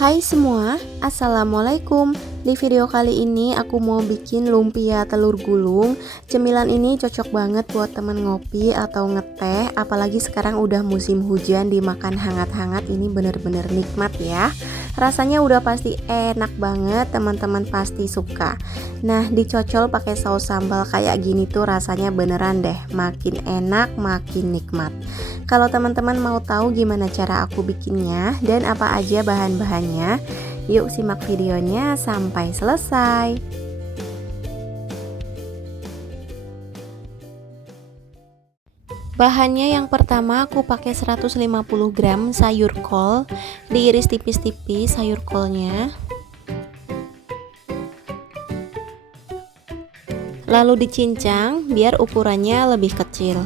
Hai semua, Assalamualaikum. Di video kali ini aku mau bikin lumpia telur gulung. Cemilan ini cocok banget buat temen ngopi atau ngeteh. Apalagi sekarang udah musim hujan, dimakan hangat-hangat ini bener-bener nikmat ya. Rasanya udah pasti enak banget, teman-teman pasti suka. Nah, dicocol pakai saus sambal kayak gini tuh rasanya beneran deh, makin enak, makin nikmat. Kalau teman-teman mau tahu gimana cara aku bikinnya dan apa aja bahan-bahannya, yuk simak videonya sampai selesai. Bahannya yang pertama aku pakai 150 gram sayur kol, diiris tipis-tipis sayur kolnya. Lalu dicincang biar ukurannya lebih kecil.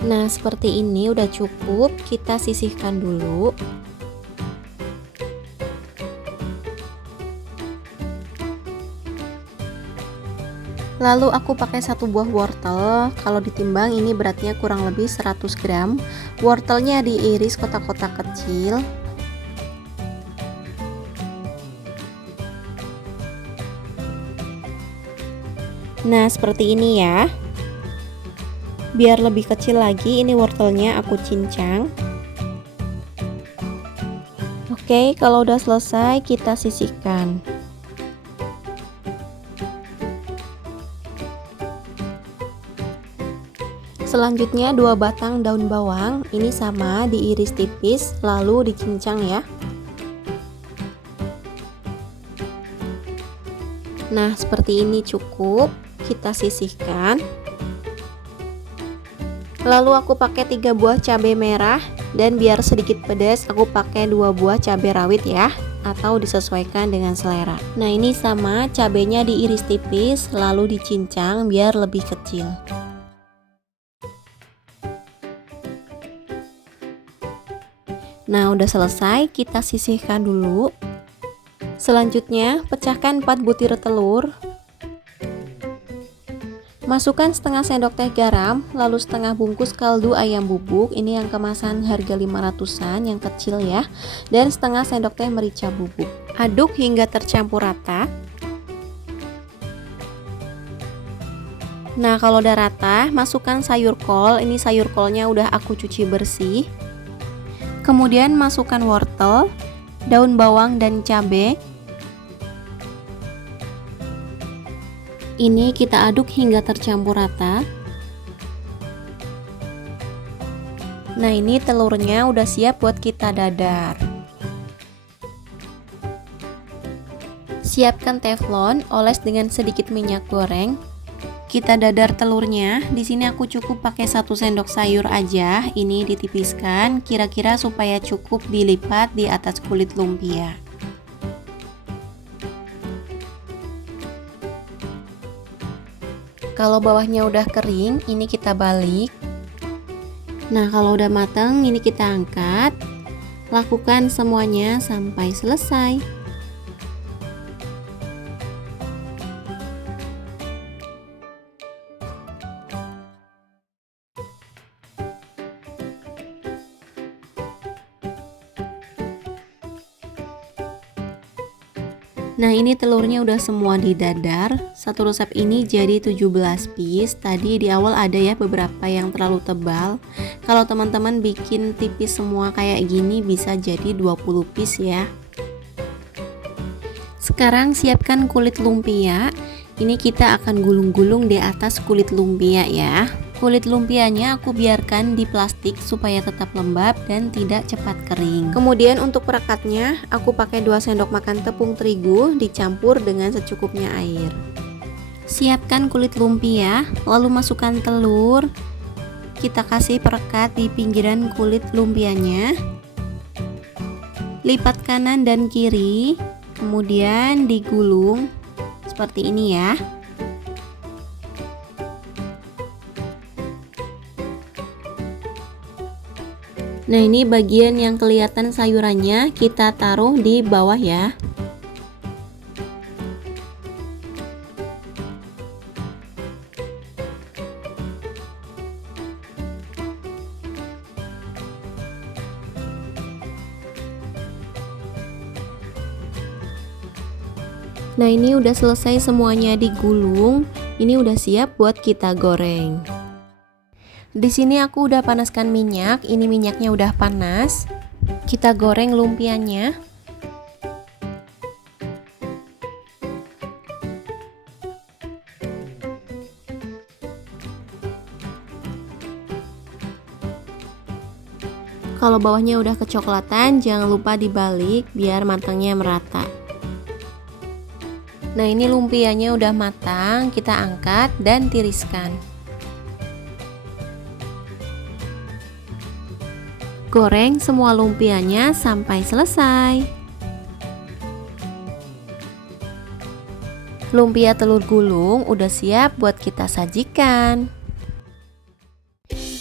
Nah, seperti ini udah cukup, kita sisihkan dulu. Lalu aku pakai satu buah wortel. Kalau ditimbang ini beratnya kurang lebih 100 gram. Wortelnya diiris kotak-kotak kecil. Nah, seperti ini ya. Biar lebih kecil lagi, ini wortelnya aku cincang. Oke, kalau udah selesai kita sisihkan. Selanjutnya 2 batang daun bawang, ini sama diiris tipis lalu dicincang ya. Nah, seperti ini cukup, kita sisihkan. Lalu aku pakai 3 buah cabai merah dan biar sedikit pedas aku pakai 2 buah cabai rawit ya, atau disesuaikan dengan selera. Nah, ini sama, cabainya diiris tipis lalu dicincang biar lebih kecil. Nah, udah selesai, kita sisihkan dulu. Selanjutnya, pecahkan 4 butir telur. Masukkan setengah sendok teh garam, lalu setengah bungkus kaldu ayam bubuk. Ini yang kemasan harga 500-an, yang kecil ya. Dan setengah sendok teh merica bubuk. Aduk hingga tercampur rata. Nah, kalau udah rata, masukkan sayur kol. Ini sayur kolnya udah aku cuci bersih. Kemudian masukkan wortel, daun bawang dan cabai. Ini kita aduk hingga tercampur rata. Nah, ini telurnya udah siap buat kita dadar. Siapkan teflon, oles dengan sedikit minyak goreng. Kita dadar telurnya. Di sini aku cukup pakai 1 sendok sayur aja. Ini ditipiskan kira-kira supaya cukup dilipat di atas kulit lumpia. Kalau bawahnya udah kering, ini kita balik. Nah, kalau udah matang, ini kita angkat. Lakukan semuanya sampai selesai. Nah, ini telurnya udah semua didadar. Satu resep ini jadi 17 piece. Tadi di awal ada ya beberapa yang terlalu tebal. Kalau teman-teman bikin tipis semua kayak gini bisa jadi 20 piece ya. Sekarang siapkan kulit lumpia. Ini kita akan gulung-gulung di atas kulit lumpia ya. Kulit lumpianya aku biarkan di plastik supaya tetap lembab dan tidak cepat kering. Kemudian untuk perekatnya aku pakai 2 sendok makan tepung terigu dicampur dengan secukupnya air. Siapkan kulit lumpia, lalu masukkan telur. Kita kasih perekat di pinggiran kulit lumpianya. Lipat kanan dan kiri, kemudian digulung seperti ini ya. Nah, ini bagian yang kelihatan sayurannya kita taruh di bawah ya. Nah, ini udah selesai semuanya digulung. Ini udah siap buat kita goreng. Di sini aku udah panaskan minyak. Ini minyaknya udah panas. Kita goreng lumpianya. Kalau bawahnya udah kecoklatan, jangan lupa dibalik biar matangnya merata. Nah, ini lumpianya udah matang, kita angkat dan tiriskan. Goreng semua lumpianya sampai selesai. Lumpia telur gulung udah siap buat kita sajikan.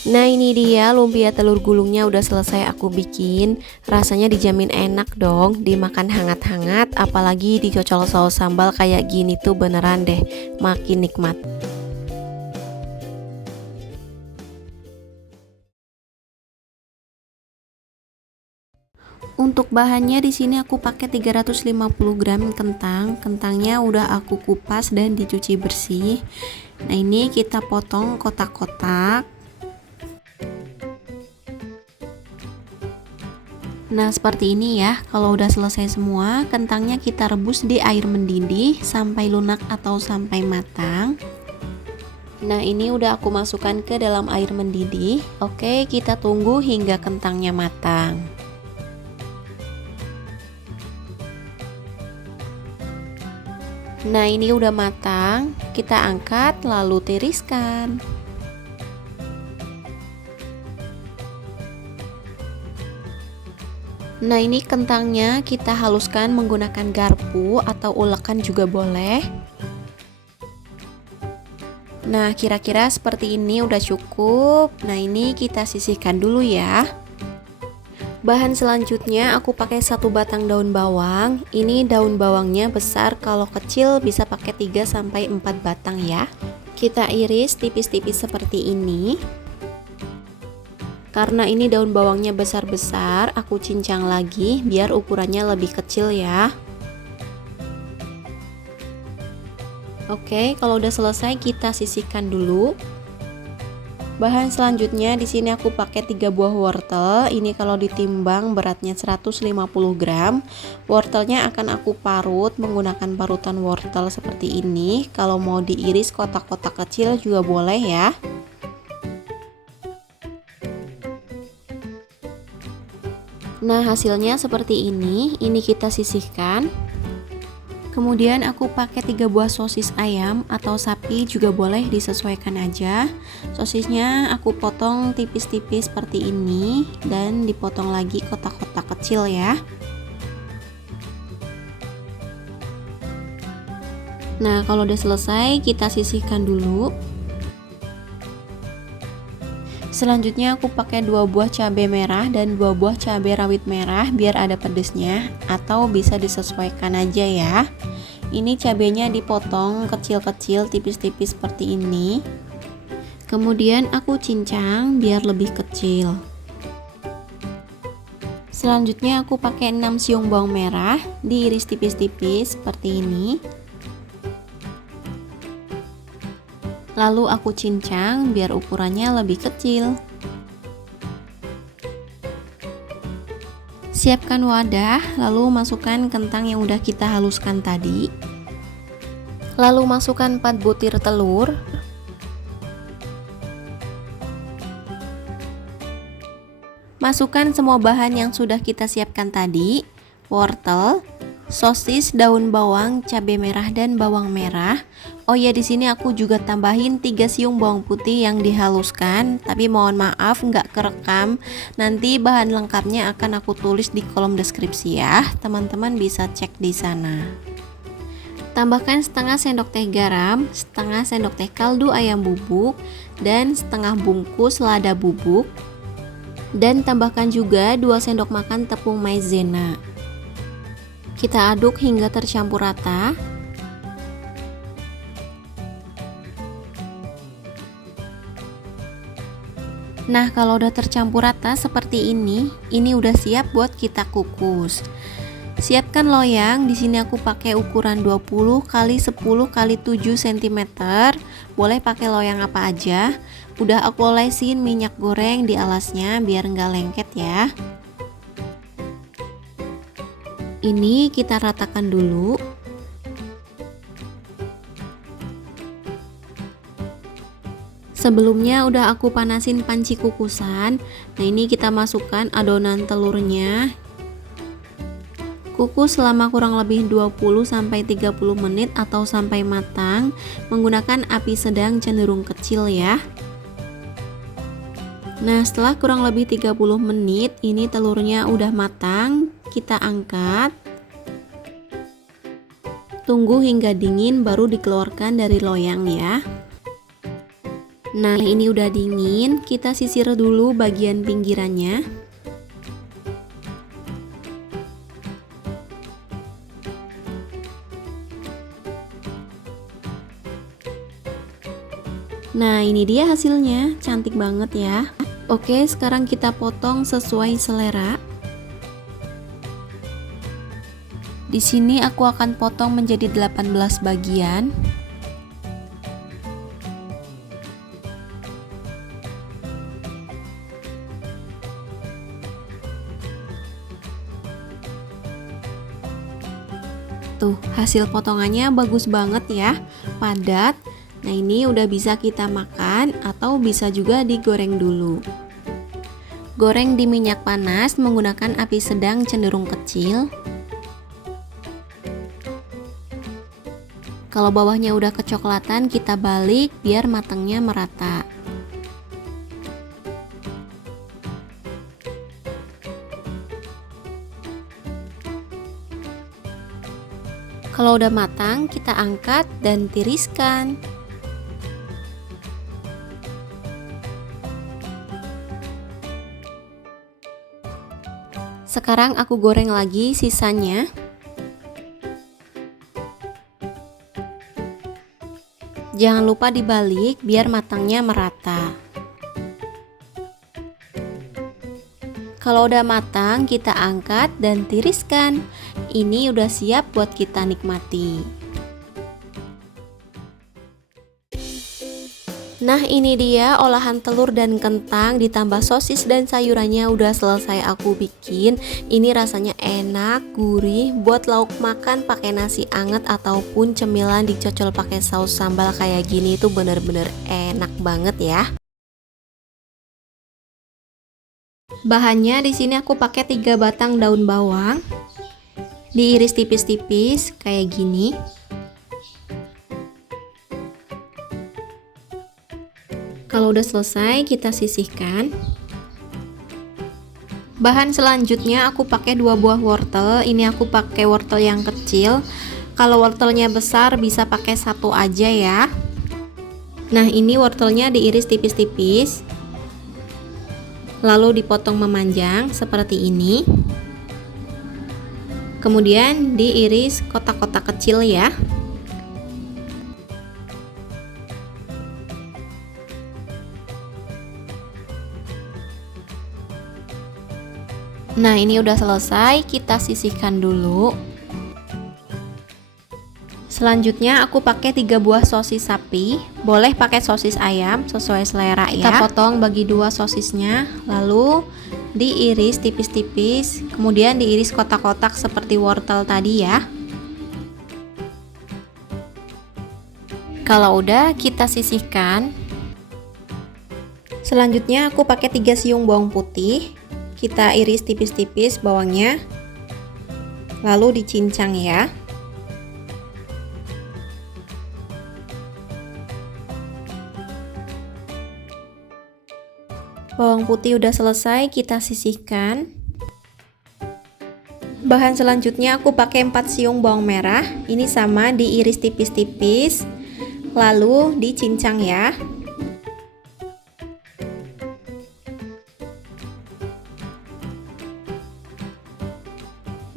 Nah, ini dia lumpia telur gulungnya udah selesai aku bikin. Rasanya dijamin enak dong, dimakan hangat-hangat, apalagi dicocol saus sambal kayak gini tuh beneran deh, makin nikmat. Untuk bahannya di sini aku pakai 350 gram kentang. Kentangnya udah aku kupas dan dicuci bersih. Nah, ini kita potong kotak-kotak. Nah, seperti ini ya. Kalau udah selesai semua, kentangnya kita rebus di air mendidih sampai lunak atau sampai matang. Nah, ini udah aku masukkan ke dalam air mendidih. Oke, kita tunggu hingga kentangnya matang. Nah, ini udah matang, kita angkat lalu tiriskan. Nah, ini kentangnya kita haluskan menggunakan garpu atau ulekan juga boleh. Nah, kira-kira seperti ini udah cukup. Nah, ini kita sisihkan dulu ya. Bahan selanjutnya aku pakai 1 batang daun bawang. Ini daun bawangnya besar, kalau kecil bisa pakai 3-4 batang ya. Kita iris tipis-tipis seperti ini. Karena ini daun bawangnya besar-besar, aku cincang lagi biar ukurannya lebih kecil ya. Oke, kalau udah selesai kita sisihkan dulu. Bahan selanjutnya di sini aku pakai 3 buah wortel. Ini kalau ditimbang beratnya 150 gram. Wortelnya akan aku parut menggunakan parutan wortel seperti ini. Kalau mau diiris kotak-kotak kecil juga boleh ya. Nah, hasilnya seperti ini. Ini kita sisihkan. Kemudian aku pakai 3 buah sosis ayam atau sapi juga boleh, disesuaikan aja. Sosisnya aku potong tipis-tipis seperti ini dan dipotong lagi kotak-kotak kecil ya. Nah, kalau udah selesai kita sisihkan dulu. Selanjutnya aku pakai 2 buah cabai merah dan 2 buah cabai rawit merah biar ada pedesnya, atau bisa disesuaikan aja ya. Ini cabainya dipotong kecil-kecil tipis-tipis seperti ini. Kemudian aku cincang biar lebih kecil. Selanjutnya aku pakai 6 siung bawang merah, diiris tipis-tipis seperti ini. Lalu aku cincang biar ukurannya lebih kecil. Siapkan wadah, lalu masukkan kentang yang udah kita haluskan tadi. Lalu masukkan 4 butir telur. Masukkan semua bahan yang sudah kita siapkan tadi. Wortel, sosis, daun bawang, cabai merah dan bawang merah. Oh ya, di sini aku juga tambahin 3 siung bawang putih yang dihaluskan, tapi mohon maaf nggak kerekam. Nanti bahan lengkapnya akan aku tulis di kolom deskripsi ya. Teman-teman bisa cek di sana. Tambahkan setengah sendok teh garam, setengah sendok teh kaldu ayam bubuk, dan setengah bungkus lada bubuk. Dan tambahkan juga 2 sendok makan tepung maizena. Kita aduk hingga tercampur rata. Nah, kalau udah tercampur rata seperti ini udah siap buat kita kukus. Siapkan loyang. Di sini aku pakai ukuran 20 x 10 x 7 cm. Boleh pakai loyang apa aja. Udah aku olesin minyak goreng di alasnya biar nggak lengket ya. Ini kita ratakan dulu. Sebelumnya udah aku panasin panci kukusan. Nah, ini kita masukkan adonan telurnya. Kukus selama kurang lebih 20-30 menit atau sampai matang, menggunakan api sedang cenderung kecil ya. Nah, setelah kurang lebih 30 menit, ini telurnya udah matang, kita angkat. Tunggu hingga dingin baru dikeluarkan dari loyang ya. Nah, ini udah dingin, kita sisir dulu bagian pinggirannya. Nah, ini dia hasilnya, cantik banget ya. Oke, sekarang kita potong sesuai selera. Di sini aku akan potong menjadi 18 bagian. Tuh, hasil potongannya bagus banget ya, padat. Nah, ini udah bisa kita makan atau bisa juga digoreng dulu. Goreng di minyak panas menggunakan api sedang cenderung kecil. Kalau bawahnya udah kecoklatan, kita balik biar matangnya merata. Kalau udah matang, kita angkat dan tiriskan. Sekarang aku goreng lagi sisanya. Jangan lupa dibalik biar matangnya merata. Kalau udah matang, kita angkat dan tiriskan. Ini udah siap buat kita nikmati. Nah, ini dia olahan telur dan kentang ditambah sosis dan sayurannya udah selesai aku bikin. Ini rasanya enak, gurih, buat lauk makan pakai nasi anget ataupun cemilan dicocol pakai saus sambal kayak gini itu bener-bener enak banget ya. Bahannya di sini aku pakai 3 batang daun bawang. Diiris tipis-tipis kayak gini. Kalau udah selesai, kita sisihkan. Bahan selanjutnya aku pakai 2 buah wortel. Ini aku pakai wortel yang kecil. Kalau wortelnya besar bisa pakai 1 aja ya. Nah, ini wortelnya diiris tipis-tipis. Lalu dipotong memanjang seperti ini. Kemudian diiris kotak-kotak kecil ya. Nah, ini udah selesai, kita sisihkan dulu. Selanjutnya aku pakai 3 buah sosis sapi. Boleh pakai sosis ayam sesuai selera ya. Kita potong bagi 2 sosisnya, lalu diiris tipis-tipis, kemudian diiris kotak-kotak seperti wortel tadi ya. Kalau udah, kita sisihkan. Selanjutnya aku pakai 3 siung bawang putih. Kita iris tipis-tipis bawangnya, lalu dicincang ya. Bawang putih udah selesai, kita sisihkan. Bahan selanjutnya aku pakai 4 siung bawang merah. Ini sama diiris tipis-tipis, lalu dicincang ya.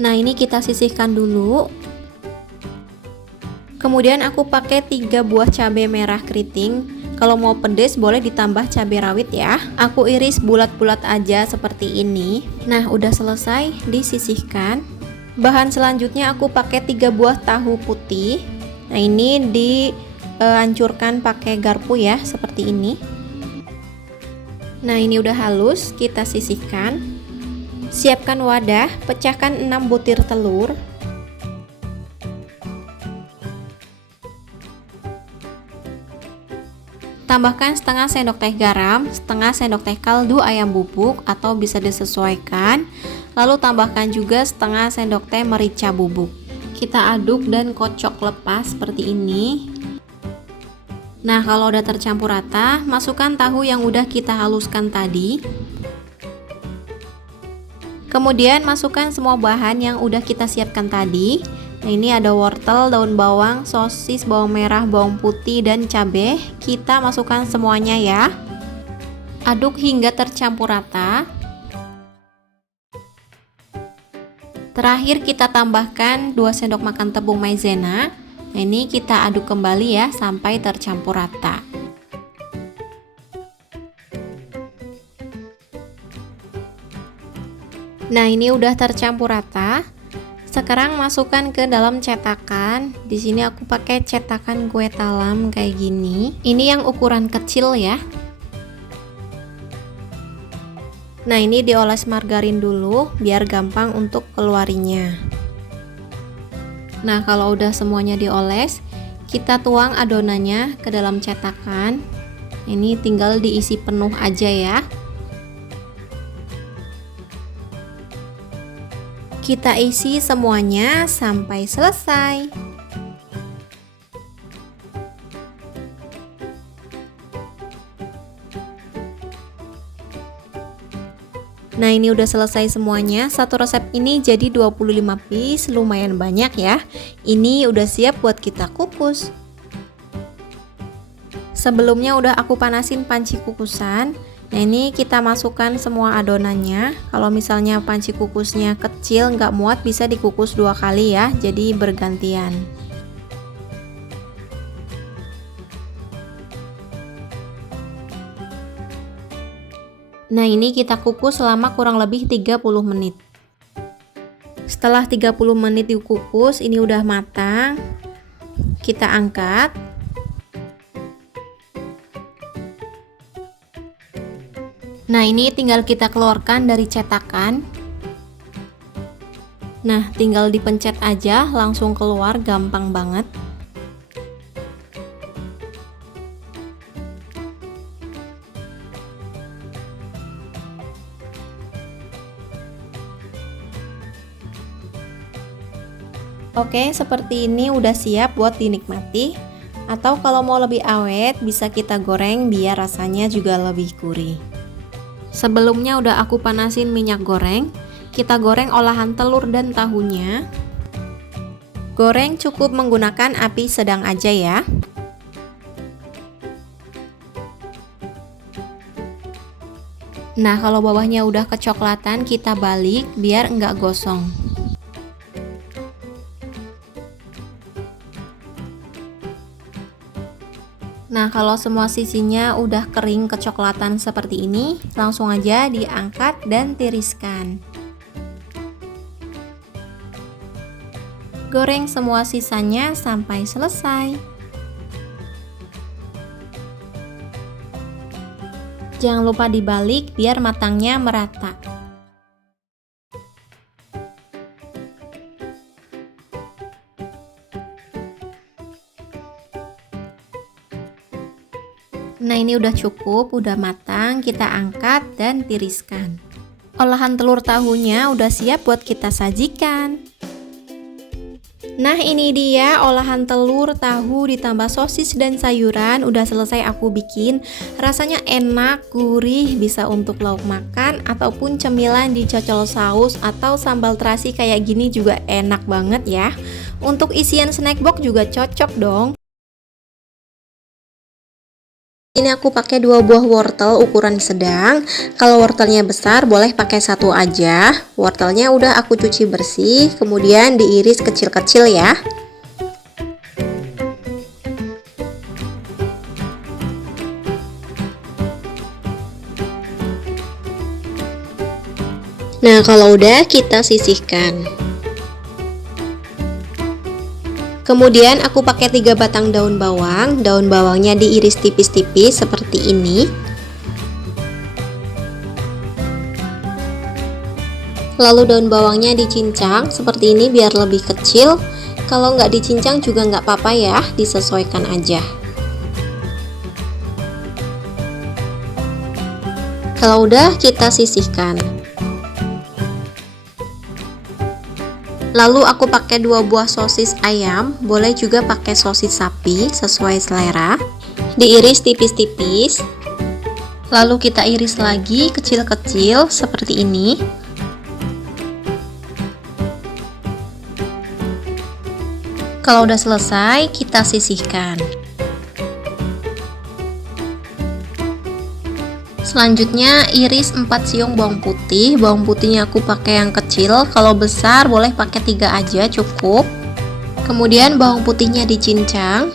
Nah, ini kita sisihkan dulu. Kemudian aku pakai 3 buah cabai merah keriting. Kalau mau pedes boleh ditambah cabai rawit ya. Aku iris bulat-bulat aja seperti ini. Nah, udah selesai, disisihkan. Bahan selanjutnya aku pakai 3 buah tahu putih. Nah, ini dihancurkan pakai garpu ya, seperti ini. Nah, ini udah halus, kita sisihkan. Siapkan wadah, pecahkan 6 butir telur. Tambahkan setengah sendok teh garam, setengah sendok teh kaldu ayam bubuk atau bisa disesuaikan. Lalu tambahkan juga setengah sendok teh merica bubuk. Kita aduk dan kocok lepas seperti ini. Nah, kalau udah tercampur rata, masukkan tahu yang udah kita haluskan tadi. Kemudian masukkan semua bahan yang udah kita siapkan tadi. Nah, ini ada wortel, daun bawang, sosis, bawang merah, bawang putih, dan cabai. Kita masukkan semuanya ya. Aduk hingga tercampur rata. Terakhir kita tambahkan 2 sendok makan tepung maizena. Nah, ini kita aduk kembali ya sampai tercampur rata. Nah, ini udah tercampur rata. Sekarang masukkan ke dalam cetakan. Di sini aku pakai cetakan kue talam kayak gini. Ini yang ukuran kecil ya. Nah, ini dioles margarin dulu biar gampang untuk keluarinya. Nah, kalau udah semuanya dioles, kita tuang adonannya ke dalam cetakan. Ini tinggal diisi penuh aja ya. Kita isi semuanya sampai selesai. Nah, ini udah selesai semuanya. Satu resep ini jadi 25 piece, lumayan banyak ya. Ini udah siap buat kita kukus. Sebelumnya udah aku panasin panci kukusan. Nah, ini kita masukkan semua adonannya. Kalau misalnya panci kukusnya kecil nggak muat, bisa dikukus 2 kali ya, jadi bergantian. Nah, ini kita kukus selama kurang lebih 30 menit. Setelah 30 menit dikukus, ini udah matang. Kita angkat. Nah, ini tinggal kita keluarkan dari cetakan. Nah, tinggal dipencet aja, langsung keluar, gampang banget. Oke, seperti ini udah siap buat dinikmati. Atau kalau mau lebih awet, bisa kita goreng biar rasanya juga lebih gurih. Sebelumnya udah aku panasin minyak goreng. Kita goreng olahan telur dan tahunya. Goreng cukup menggunakan api sedang aja ya. Nah, kalau bawahnya udah kecoklatan, kita balik biar enggak gosong. Nah, kalau semua sisinya udah kering kecoklatan seperti ini, langsung aja diangkat dan tiriskan. Goreng semua sisanya sampai selesai. Jangan lupa dibalik biar matangnya merata. Nah, ini udah cukup, udah matang, kita angkat dan tiriskan. Olahan telur tahunya udah siap buat kita sajikan. Nah, ini dia olahan telur, tahu ditambah sosis dan sayuran udah selesai aku bikin. Rasanya enak, gurih, bisa untuk lauk makan ataupun cemilan dicocol saus atau sambal terasi kayak gini juga enak banget ya. Untuk isian snack box juga cocok dong. Ini aku pakai 2 buah wortel ukuran sedang. Kalau wortelnya besar boleh pakai 1 aja. Wortelnya udah aku cuci bersih, kemudian diiris kecil-kecil ya. Nah, kalau udah kita sisihkan. Kemudian aku pakai 3 batang daun bawang. Daun bawangnya diiris tipis-tipis seperti ini. Lalu daun bawangnya dicincang seperti ini biar lebih kecil. Kalau nggak dicincang juga nggak apa-apa ya, disesuaikan aja. Kalau udah, kita sisihkan. Lalu aku pakai 2 buah sosis ayam, boleh juga pakai sosis sapi sesuai selera. Diiris tipis-tipis. Lalu kita iris lagi kecil-kecil seperti ini. Kalau udah selesai, kita sisihkan. Selanjutnya iris 4 siung bawang putih. Bawang putihnya aku pakai yang kecil, kalau besar boleh pakai 3 aja cukup. Kemudian bawang putihnya dicincang.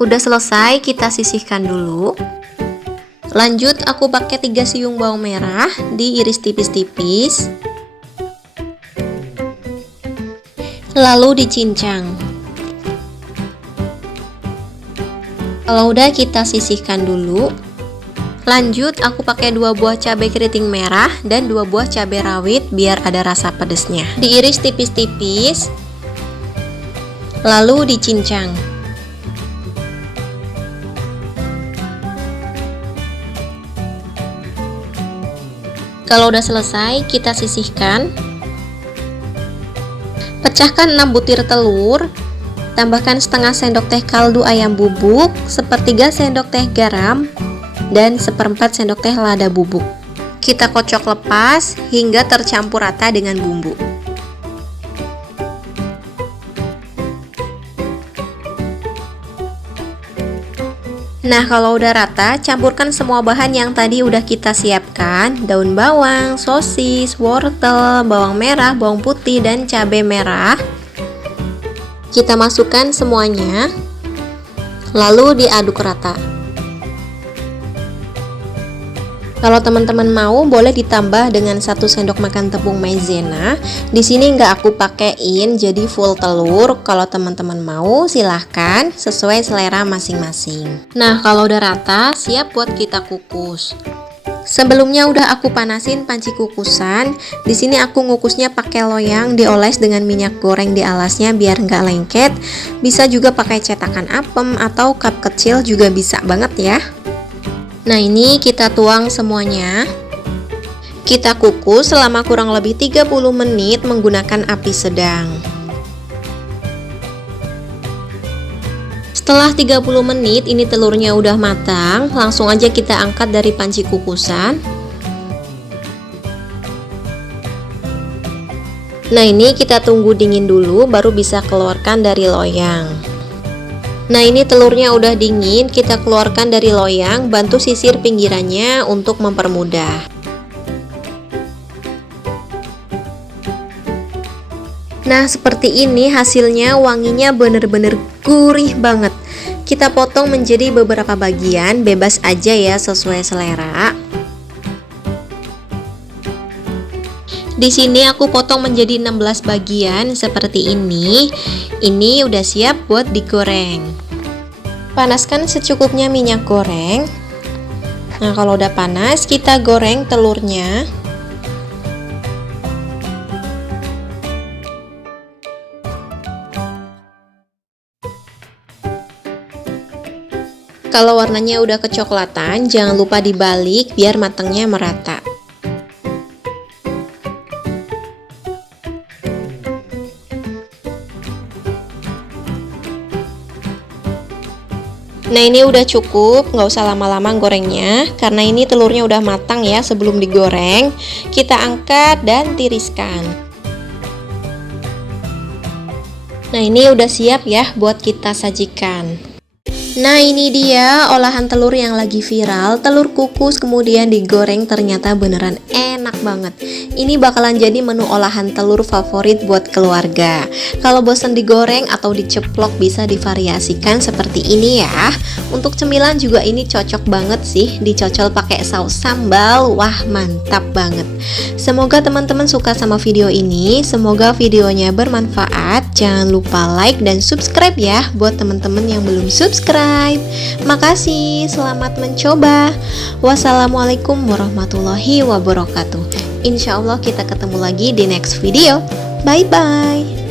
Udah selesai, kita sisihkan dulu. Lanjut aku pakai 3 siung bawang merah, diiris tipis-tipis. Lalu dicincang. Kalau udah, kita sisihkan dulu. Lanjut aku pakai 2 buah cabai keriting merah dan 2 buah cabai rawit biar ada rasa pedesnya. Diiris tipis-tipis. Lalu dicincang. Kalau udah selesai, kita sisihkan. Pecahkan 6 butir telur. Tambahkan setengah sendok teh kaldu ayam bubuk, sepertiga sendok teh garam, dan seperempat sendok teh lada bubuk. Kita kocok lepas hingga tercampur rata dengan bumbu. Nah, kalau udah rata, campurkan semua bahan yang tadi udah kita siapkan. Daun bawang, sosis, wortel, bawang merah, bawang putih, dan cabai merah. Kita masukkan semuanya, lalu diaduk rata. Kalau teman-teman mau, boleh ditambah dengan 1 sendok makan tepung maizena. Di sini nggak aku pakein, jadi full telur. Kalau teman-teman mau, silahkan sesuai selera masing-masing. Nah, kalau udah rata, siap buat kita kukus. Sebelumnya udah aku panasin panci kukusan. Di sini aku ngukusnya pakai loyang, dioles dengan minyak goreng di alasnya biar nggak lengket. Bisa juga pakai cetakan apem atau cup kecil juga bisa banget ya. Nah, ini kita tuang semuanya. Kita kukus selama kurang lebih 30 menit menggunakan api sedang. Setelah 30 menit ini telurnya udah matang, langsung aja kita angkat dari panci kukusan. Nah, ini kita tunggu dingin dulu baru bisa keluarkan dari loyang. Nah, ini telurnya udah dingin, kita keluarkan dari loyang, bantu sisir pinggirannya untuk mempermudah. Nah, seperti ini hasilnya, wanginya bener-bener gurih banget. Kita potong menjadi beberapa bagian, bebas aja ya sesuai selera. Di sini aku potong menjadi 16 bagian seperti ini. Ini udah siap buat digoreng. Panaskan secukupnya minyak goreng. Nah, kalau udah panas, kita goreng telurnya. Kalau warnanya udah kecoklatan, jangan lupa dibalik biar matangnya merata. Nah, ini udah cukup, nggak usah lama-lama gorengnya, karena ini telurnya udah matang ya sebelum digoreng. Kita angkat dan tiriskan. Nah, ini udah siap ya buat kita sajikan. Nah, ini dia olahan telur yang lagi viral. Telur kukus kemudian digoreng, ternyata beneran enak banget. Ini bakalan jadi menu olahan telur favorit buat keluarga. Kalau bosan digoreng atau diceplok, bisa divariasikan seperti ini ya. Untuk cemilan juga ini cocok banget sih, dicocol pakai saus sambal. Wah, mantap banget. Semoga teman-teman suka sama video ini. Semoga videonya bermanfaat. Jangan lupa like dan subscribe ya buat teman-teman yang belum subscribe. Makasih, selamat mencoba. Wassalamualaikum warahmatullahi wabarakatuh. Insya Allah kita ketemu lagi di next video. Bye bye.